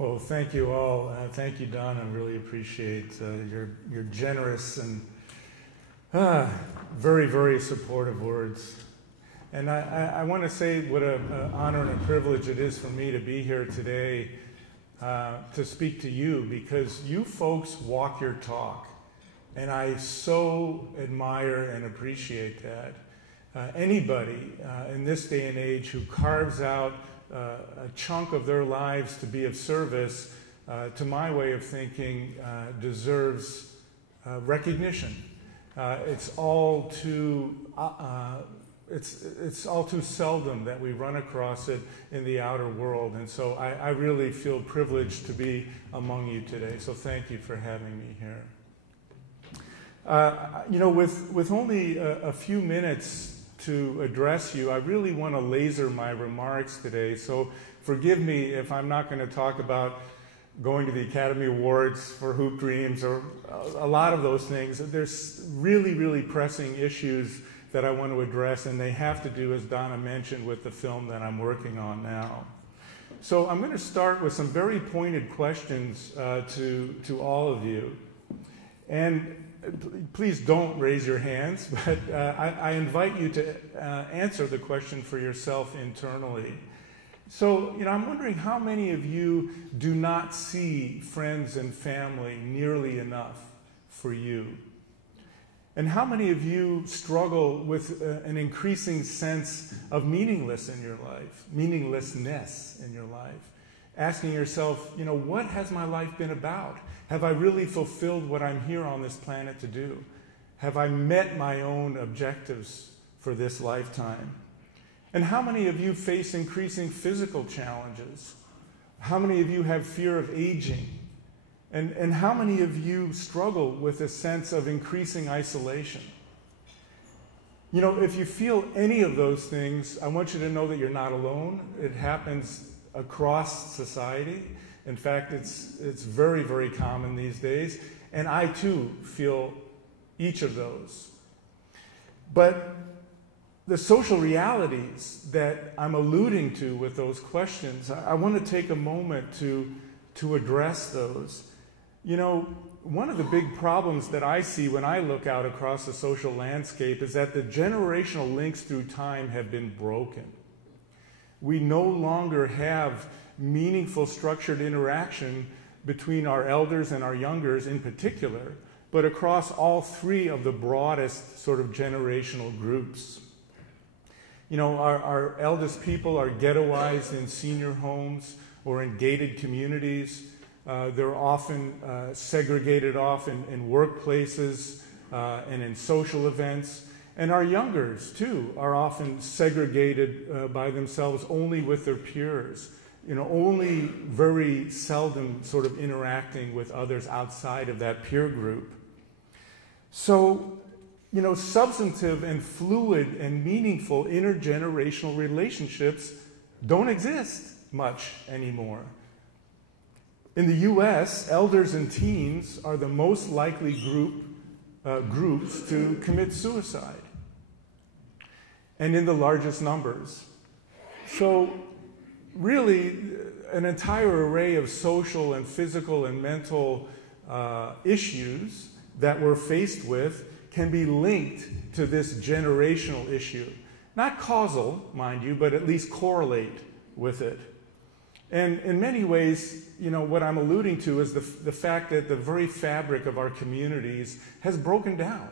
Well, thank you all. Thank you, Don. I really appreciate your generous and very, very supportive words. And I want to say what an honor and a privilege it is for me to be here today to speak to you, because you folks walk your talk. And I so admire and appreciate that. Anybody in this day and age who carves out a chunk of their lives to be of service, to my way of thinking, deserves recognition. It's all too seldom that we run across it in the outer world, and so I really feel privileged to be among you today. So thank you for having me here. With only a few minutes to address you, I really want to laser my remarks today. So forgive me if I'm not going to talk about going to the Academy Awards for Hoop Dreams or a lot of those things. There's really, really pressing issues that I want to address, and they have to do, as Donna mentioned, with the film that I'm working on now. So I'm going to start with some very pointed questions to all of you. And please don't raise your hands, but I invite you to answer the question for yourself internally. So, I'm wondering how many of you do not see friends and family nearly enough for you? And how many of you struggle with an increasing sense of meaninglessness in your life? Asking yourself, what has my life been about? Have I really fulfilled what I'm here on this planet to do? Have I met my own objectives for this lifetime? And how many of you face increasing physical challenges? How many of you have fear of aging? And how many of you struggle with a sense of increasing isolation? If you feel any of those things, I want you to know that you're not alone. It happens across society. In fact, it's very, very common these days. And I, too, feel each of those. But the social realities that I'm alluding to with those questions, I want to take a moment to address those. One of the big problems that I see when I look out across the social landscape is that the generational links through time have been broken. We no longer have meaningful structured interaction between our elders and our youngers in particular, but across all three of the broadest sort of generational groups. Our eldest people are ghettoized in senior homes or in gated communities. They're often segregated off in workplaces and in social events. And our youngers, too, are often segregated by themselves only with their peers, only very seldom sort of interacting with others outside of that peer group. So, substantive and fluid and meaningful intergenerational relationships don't exist much anymore. In the U.S., elders and teens are the most likely groups to commit suicide, and in the largest numbers. So really, an entire array of social and physical and mental issues that we're faced with can be linked to this generational issue. Not causal, mind you, but at least correlate with it. And in many ways, what I'm alluding to is the fact that the very fabric of our communities has broken down.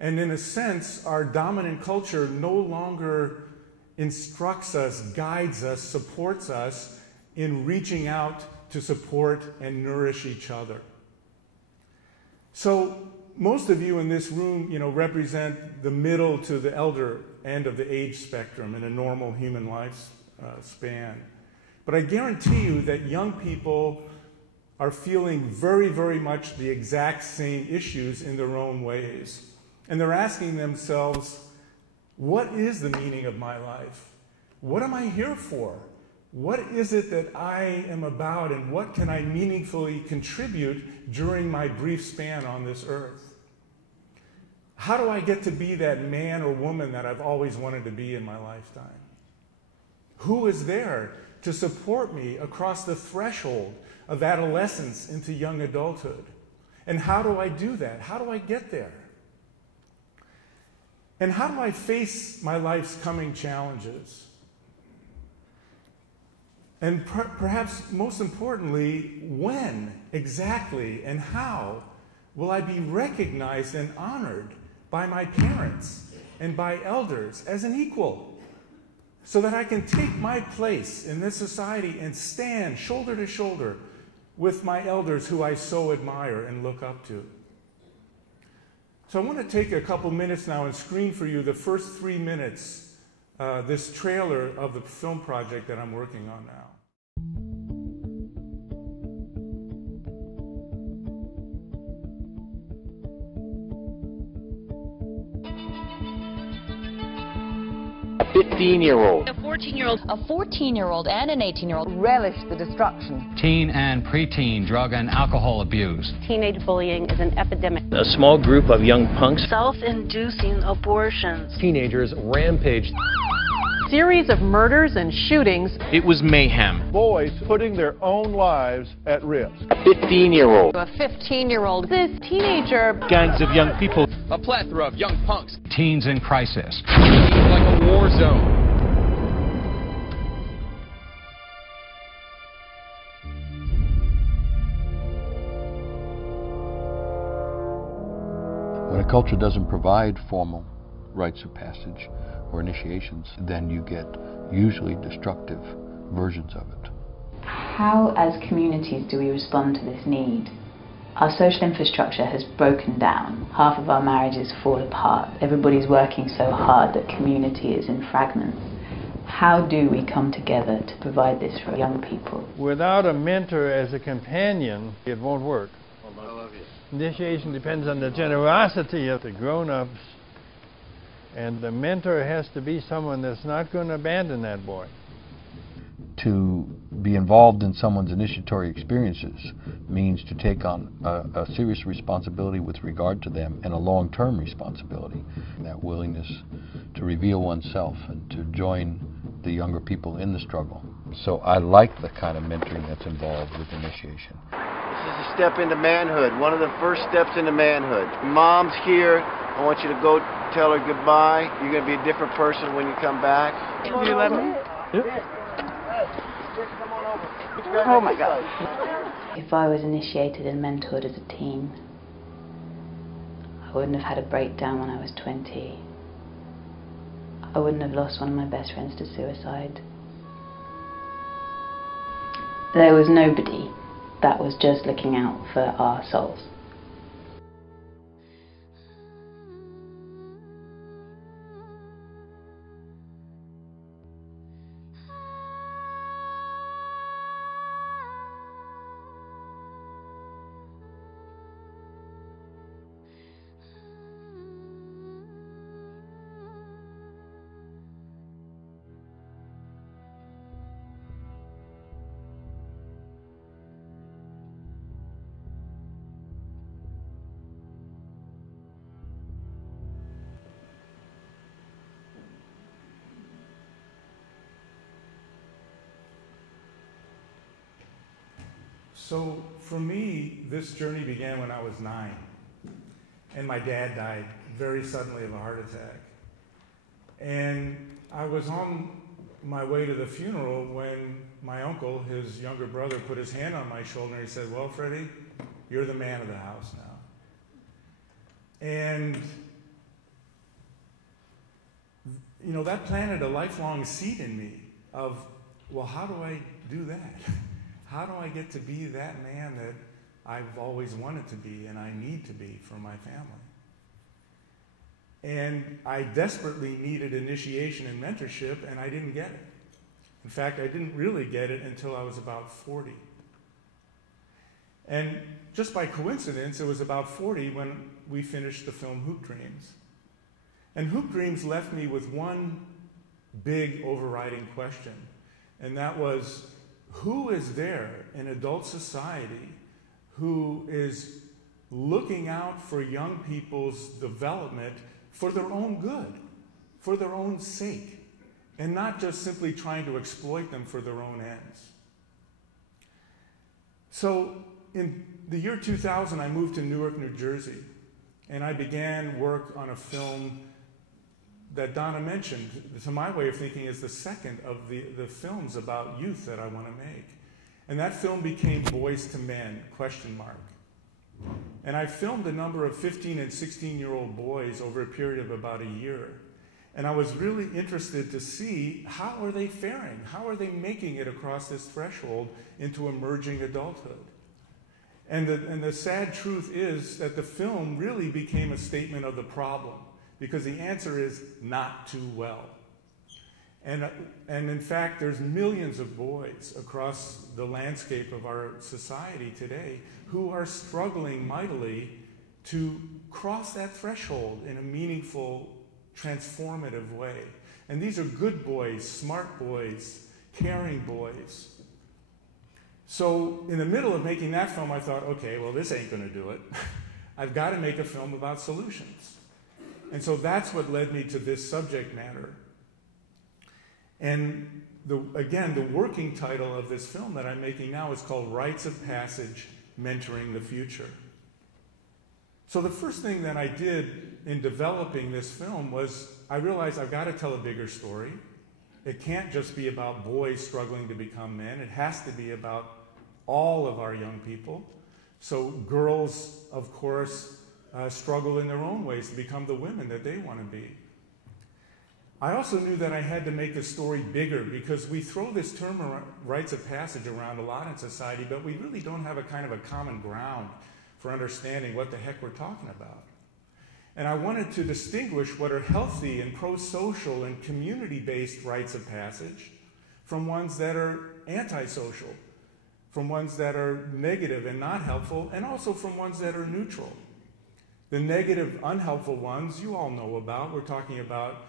And in a sense, our dominant culture no longer instructs us, guides us, supports us in reaching out to support and nourish each other. So most of you in this room, represent the middle to the elder end of the age spectrum in a normal human life span. But I guarantee you that young people are feeling very, very much the exact same issues in their own ways. And they're asking themselves, what is the meaning of my life? What am I here for? What is it that I am about, and what can I meaningfully contribute during my brief span on this earth? How do I get to be that man or woman that I've always wanted to be in my lifetime? Who is there to support me across the threshold of adolescence into young adulthood? And how do I do that? How do I get there? And how do I face my life's coming challenges? And perhaps most importantly, when exactly and how will I be recognized and honored by my parents and by elders as an equal, so that I can take my place in this society and stand shoulder to shoulder with my elders who I so admire and look up to? So I want to take a couple minutes now and screen for you the first 3 minutes, this trailer of the film project that I'm working on now. A 15-year-old. A 14-year-old. A 14-year-old and an 18-year-old relish the destruction. Teen and preteen drug and alcohol abuse. Teenage bullying is an epidemic. A small group of young punks. Self-inducing abortions. Teenagers rampaged. Series of murders and shootings. It was mayhem. Boys putting their own lives at risk. 15-year-old. A 15-year-old. This teenager. Gangs of young people. A plethora of young punks. Teens in crisis. Seems like a war zone. When a culture doesn't provide formal rites of passage or initiations, then you get usually destructive versions of it. How, as communities, do we respond to this need? Our social infrastructure has broken down. Half of our marriages fall apart. Everybody's working so hard that community is in fragments. How do we come together to provide this for young people? Without a mentor as a companion, it won't work. I love you. Initiation depends on the generosity of the grown-ups, and the mentor has to be someone that's not going to abandon that boy. To be involved in someone's initiatory experiences means to take on a serious responsibility with regard to them, and a long-term responsibility. That willingness to reveal oneself and to join the younger people in the struggle. So I like the kind of mentoring that's involved with initiation. This is a step into manhood, one of the first steps into manhood. Mom's here. I want you to go tell her goodbye. You're going to be a different person when you come back. Do you love me? Yep. Oh my God. If I was initiated and mentored as a teen, I wouldn't have had a breakdown when I was 20. I wouldn't have lost one of my best friends to suicide. There was nobody that was just looking out for our souls. So for me, this journey began when I was 9, and my dad died very suddenly of a heart attack. And I was on my way to the funeral when my uncle, his younger brother, put his hand on my shoulder and he said, "Well, Freddie, you're the man of the house now." And, you know, that planted a lifelong seed in me of, well, how do I do that? How do I get to be that man that I've always wanted to be and I need to be for my family? And I desperately needed initiation and mentorship, and I didn't get it. In fact, I didn't really get it until I was about 40. And just by coincidence, it was about 40 when we finished the film Hoop Dreams. And Hoop Dreams left me with one big overriding question, and that was, who is there in adult society who is looking out for young people's development for their own good, for their own sake? and not just simply trying to exploit them for their own ends. So in the year 2000, I moved to Newark, New Jersey, and I began work on a film that Donna mentioned, to my way of thinking, is the second of the films about youth that I want to make. And that film became Boys to Men, ? And I filmed a number of 15 and 16-year-old boys over a period of about a year. And I was really interested to see, how are they faring? How are they making it across this threshold into emerging adulthood? And the sad truth is that the film really became a statement of the problem, because the answer is not too well. And in fact, there's millions of boys across the landscape of our society today who are struggling mightily to cross that threshold in a meaningful, transformative way. And these are good boys, smart boys, caring boys. So in the middle of making that film, I thought, okay, well, this ain't going to do it. I've got to make a film about solutions. And so that's what led me to this subject matter. And again, the working title of this film that I'm making now is called Rites of Passage, Mentoring the Future. So the first thing that I did in developing this film was I realized I've got to tell a bigger story. It can't just be about boys struggling to become men. It has to be about all of our young people. So girls, of course, struggle in their own ways to become the women that they want to be. I also knew that I had to make the story bigger, because we throw this term rites of passage around a lot in society, but we really don't have a kind of a common ground for understanding what the heck we're talking about. And I wanted to distinguish what are healthy and pro-social and community-based rites of passage from ones that are antisocial, from ones that are negative and not helpful, and also from ones that are neutral. The negative, unhelpful ones you all know about. We're talking about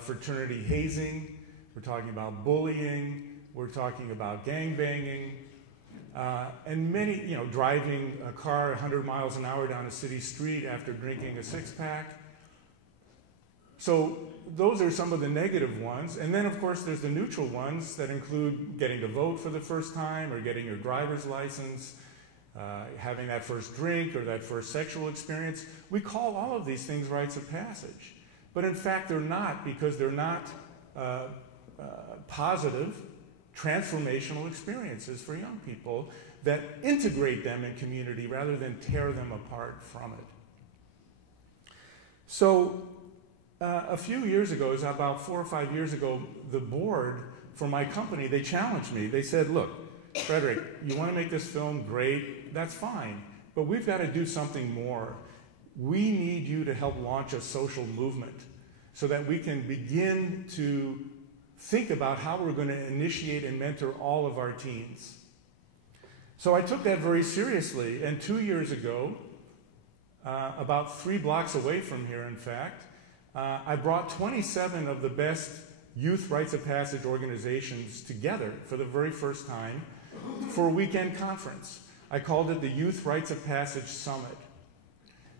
fraternity hazing, we're talking about bullying, we're talking about gangbanging, and many, driving a car 100 miles an hour down a city street after drinking a six-pack. So those are some of the negative ones. And then, of course, there's the neutral ones that include getting to vote for the first time, or getting your driver's license, having that first drink, or that first sexual experience. We call all of these things rites of passage. But in fact, they're not, because they're not positive, transformational experiences for young people that integrate them in community rather than tear them apart from it. So a few years ago, it was about 4 or 5 years ago, the board for my company, they challenged me. They said, look, Frederick, you want to make this film? Great, that's fine. But we've got to do something more. We need you to help launch a social movement so that we can begin to think about how we're going to initiate and mentor all of our teens. So I took that very seriously, and 2 years ago, about 3 blocks away from here, in fact, I brought 27 of the best youth rites of passage organizations together for the very first time for a weekend conference. I called it the Youth Rites of Passage Summit.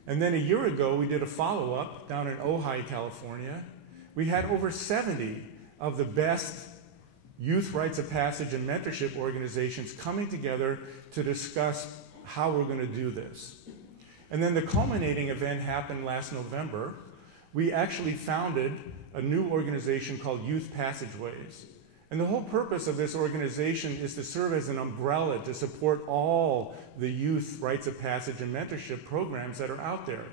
And then a year ago, we did a follow-up down in Ojai, California. We had over 70 of the best youth rites of passage and mentorship organizations coming together to discuss how we're going to do this. And then the culminating event happened last November. We actually founded a new organization called Youth Passageways. And the whole purpose of this organization is to serve as an umbrella to support all the youth rites of passage and mentorship programs that are out there,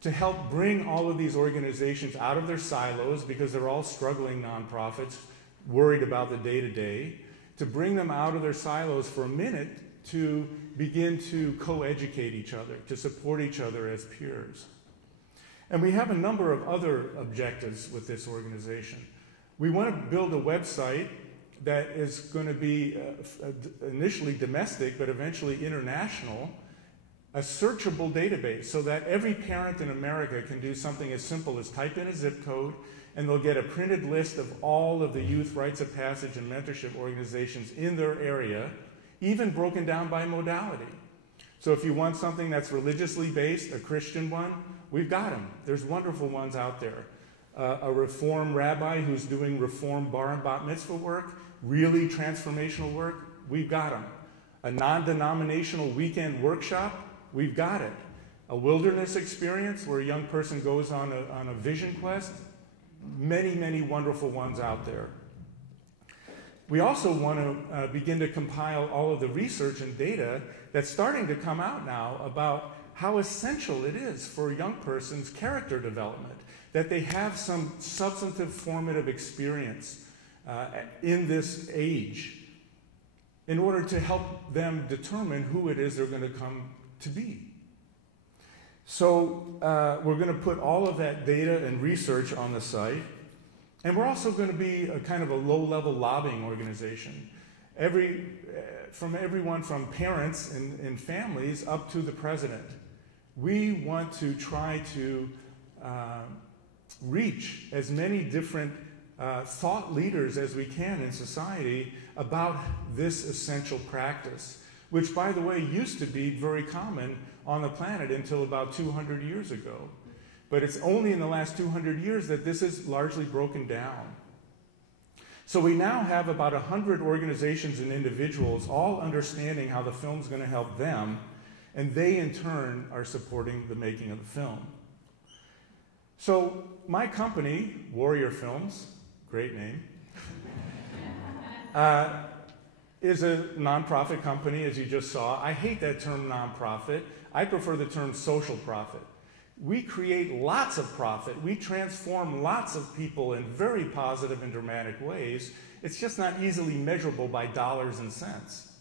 to help bring all of these organizations out of their silos, because they're all struggling nonprofits, worried about the day-to-day, to bring them out of their silos for a minute to begin to co-educate each other, to support each other as peers. And we have a number of other objectives with this organization. We want to build a website that is going to be initially domestic, but eventually international, a searchable database so that every parent in America can do something as simple as type in a zip code, and they'll get a printed list of all of the youth rites of passage and mentorship organizations in their area, even broken down by modality. So if you want something that's religiously based, a Christian one, we've got them. There's wonderful ones out there. a Reform rabbi who's doing Reform bar and bat mitzvah work, really transformational work, we've got them. A non-denominational weekend workshop, we've got it. A wilderness experience where a young person goes on a vision quest, many, many wonderful ones out there. We also want to begin to compile all of the research and data that's starting to come out now about how essential it is for a young person's character development, that they have some substantive formative experience in this age in order to help them determine who it is they're going to come to be. So we're going to put all of that data and research on the site. And we're also going to be a kind of a low-level lobbying organization. From everyone from parents and families up to the president. We want to try to reach as many different thought leaders as we can in society about this essential practice, which, by the way, used to be very common on the planet until about 200 years ago. But it's only in the last 200 years that this is largely broken down. So we now have about 100 organizations and individuals all understanding how the film's going to help them, and they in turn are supporting the making of the film. So my company, Warrior Films, great name, is a nonprofit company, as you just saw. I hate that term nonprofit. I prefer the term social profit. We create lots of profit. We transform lots of people in very positive and dramatic ways. It's just not easily measurable by dollars and cents.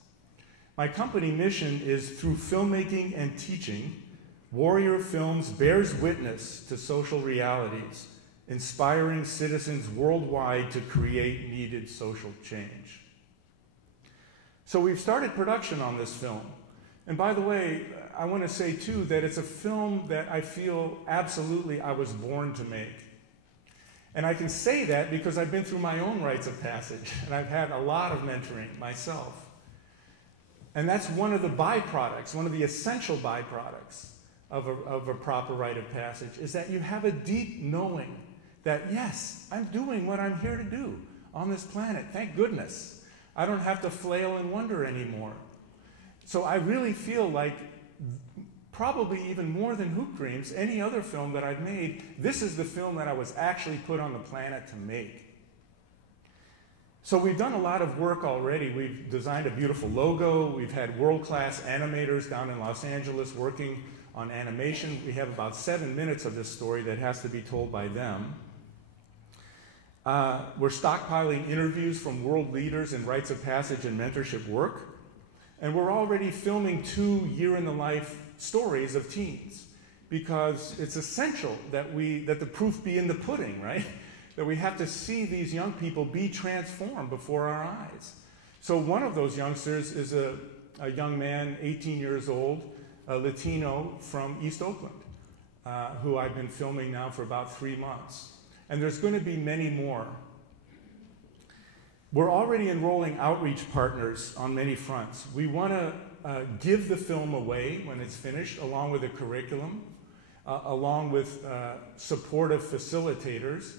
My company mission is, through filmmaking and teaching, Warrior Films bears witness to social realities, inspiring citizens worldwide to create needed social change. So we've started production on this film. And by the way, I want to say too that it's a film that I feel absolutely I was born to make. And I can say that because I've been through my own rites of passage, and I've had a lot of mentoring myself. And that's one of the byproducts, one of the essential byproducts of a proper rite of passage, is that you have a deep knowing that, yes, I'm doing what I'm here to do on this planet. Thank goodness. I don't have to flail and wonder anymore. So I really feel like, probably even more than Hoop Dreams, any other film that I've made, this is the film that I was actually put on the planet to make. So we've done a lot of work already. We've designed a beautiful logo. We've had world-class animators down in Los Angeles working on animation. We have about 7 minutes of this story that has to be told by them. We're stockpiling interviews from world leaders in rites of passage and mentorship work. And we're already filming 2 year-in-the-life stories of teens, because it's essential that the proof be in the pudding, right? That we have to see these young people be transformed before our eyes. So one of those youngsters is a young man, 18 years old, a Latino from East Oakland, who I've been filming now for about 3 months. And there's going to be many more. We're already enrolling outreach partners on many fronts. We want to give the film away when it's finished, along with a curriculum, along with supportive facilitators,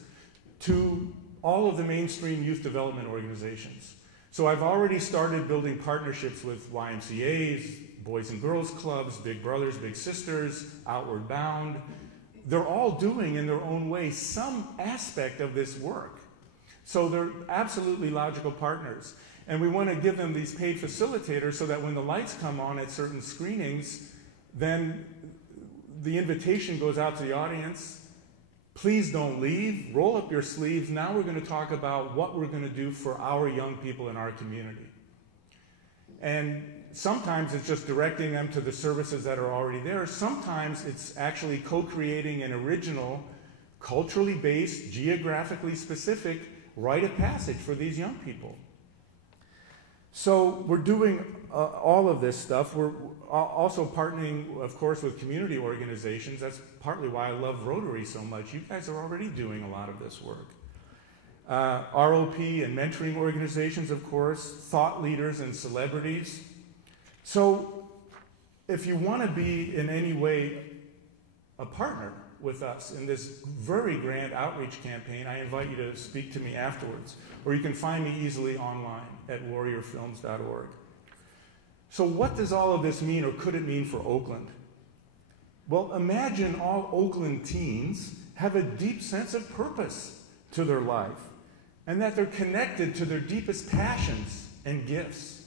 to all of the mainstream youth development organizations. So I've already started building partnerships with YMCAs, Boys and Girls Clubs, Big Brothers, Big Sisters, Outward Bound. They're all doing in their own way some aspect of this work. So they're absolutely logical partners. And we want to give them these paid facilitators so that when the lights come on at certain screenings, then the invitation goes out to the audience. Please don't leave. Roll up your sleeves. Now we're going to talk about what we're going to do for our young people in our community. And sometimes it's just directing them to the services that are already there. Sometimes it's actually co-creating an original, culturally based, geographically specific rite of passage for these young people. So we're doing all of this stuff. We're also partnering, of course, with community organizations. That's partly why I love Rotary so much. You guys are already doing a lot of this work. ROP and mentoring organizations, of course, thought leaders and celebrities. So if you want to be in any way a partner with us in this very grand outreach campaign. I invite you to speak to me afterwards, or you can find me easily online at warriorfilms.org. So what does all of this mean, or could it mean for Oakland? Well, imagine all Oakland teens have a deep sense of purpose to their life, and that they're connected to their deepest passions and gifts.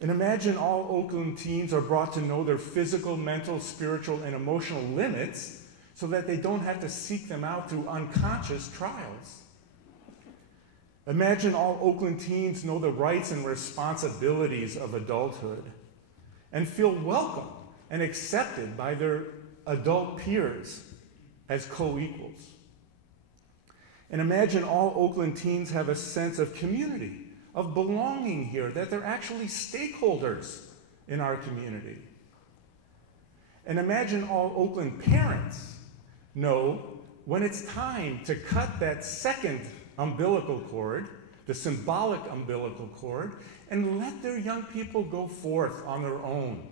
And imagine all Oakland teens are brought to know their physical, mental, spiritual, and emotional limits so that they don't have to seek them out through unconscious trials. Imagine all Oakland teens know the rights and responsibilities of adulthood and feel welcome and accepted by their adult peers as co-equals. And imagine all Oakland teens have a sense of community, of belonging here, that they're actually stakeholders in our community. And imagine all Oakland parents know when it's time to cut that second umbilical cord, the symbolic umbilical cord, and let their young people go forth on their own,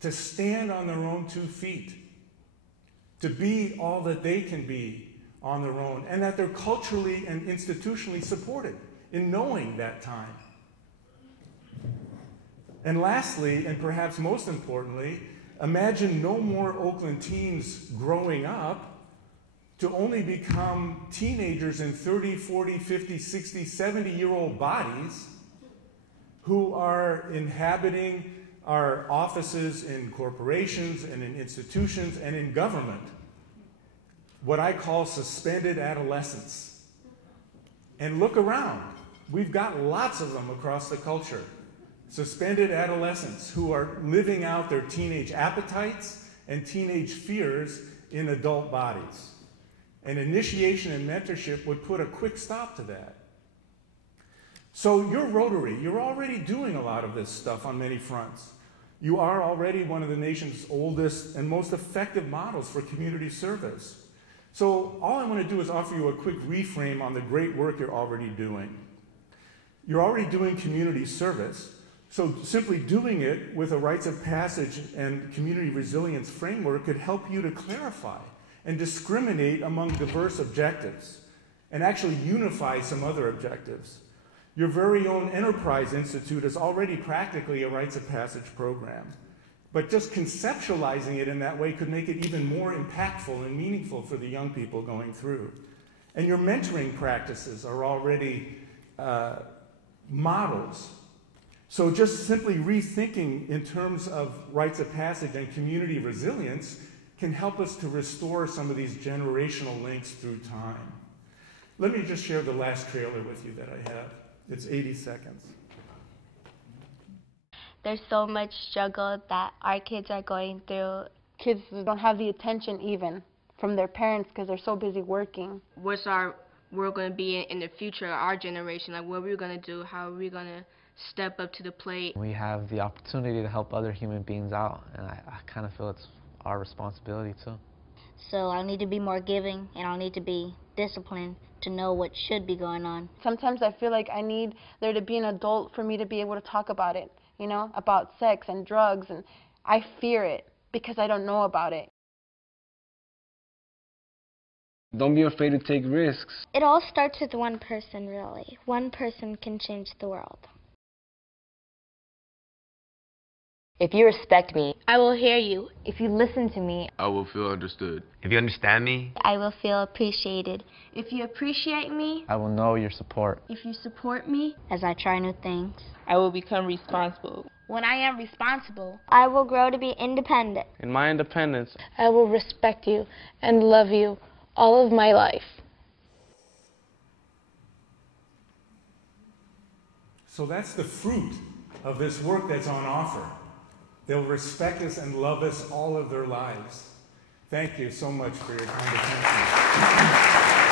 to stand on their own 2 feet, to be all that they can be on their own, and that they're culturally and institutionally supported in knowing that time. And lastly, and perhaps most importantly, imagine no more Oakland teens growing up to only become teenagers in 30, 40, 50, 60, 70-year-old bodies who are inhabiting our offices in corporations and in institutions and in government. What I call suspended adolescence. And look around. We've got lots of them across the culture. Suspended adolescents who are living out their teenage appetites and teenage fears in adult bodies. And initiation and mentorship would put a quick stop to that. So you're Rotary. You're already doing a lot of this stuff on many fronts. You are already one of the nation's oldest and most effective models for community service. So all I want to do is offer you a quick reframe on the great work you're already doing. You're already doing community service, so simply doing it with a rites of passage and community resilience framework could help you to clarify and discriminate among diverse objectives and actually unify some other objectives. Your very own Enterprise Institute is already practically a rites of passage program. But just conceptualizing it in that way could make it even more impactful and meaningful for the young people going through. And your mentoring practices are already models. So just simply rethinking in terms of rites of passage and community resilience can help us to restore some of these generational links through time. Let me just share the last trailer with you that I have. It's 80 seconds. There's so much struggle that our kids are going through. Kids don't have the attention even from their parents because they're so busy working. What's our world going to be in the future, our generation? Like, what are we going to do? How are we going to step up to the plate? We have the opportunity to help other human beings out, and I kind of feel it's our responsibility too. So I need to be more giving, and I'll need to be disciplined to know what should be going on. Sometimes I feel like I need there to be an adult for me to be able to talk about it, you know, about sex and drugs, and I fear it because I don't know about it. Don't be afraid to take risks. It all starts with one person, really. One person can change the world. If you respect me, I will hear you. If you listen to me, I will feel understood. If you understand me, I will feel appreciated. If you appreciate me, I will know your support. If you support me, as I try new things, I will become responsible. When I am responsible, I will grow to be independent. In my independence, I will respect you and love you all of my life. So that's the fruit of this work that's on offer. They'll respect us and love us all of their lives. Thank you so much for your kind attention.